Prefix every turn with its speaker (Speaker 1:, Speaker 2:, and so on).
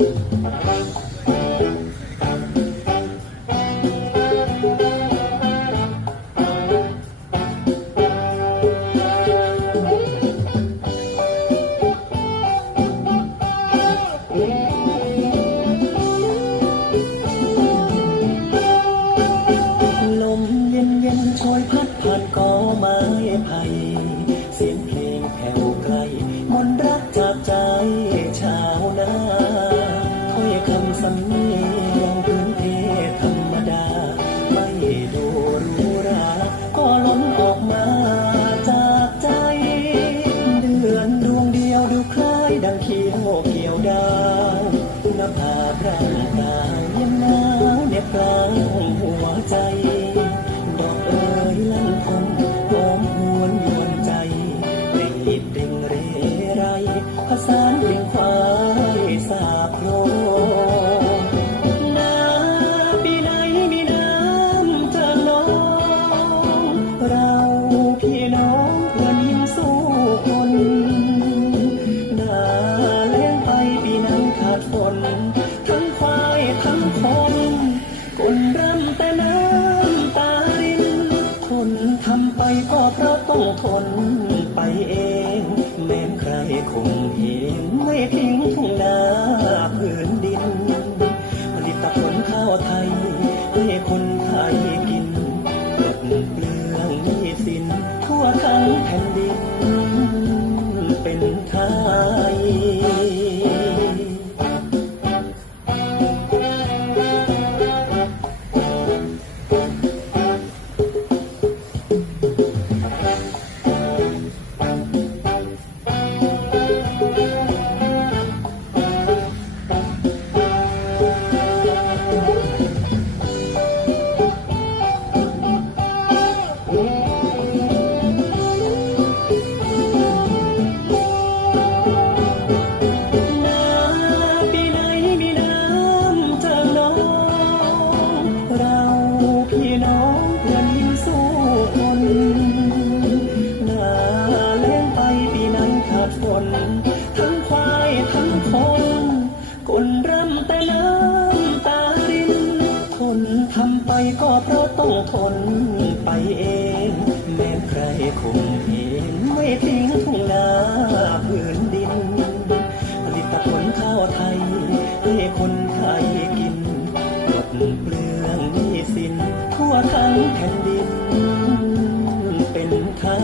Speaker 1: Thank you. ดังเขียวเขียวดาวน้ำตาพระนาง ต้องทนไปเอง แม้ใครคงเห็นไม่ทิ้งทุ่งนา ไปเองแม้ใครคงเห็นไม่ทิ้งทุ่งนาพื้นดิน ผลิตผลข้าวไทยให้คนไทยกินลดเปลืองนี้สินทั่วทั้งแผ่นดินเป็นทา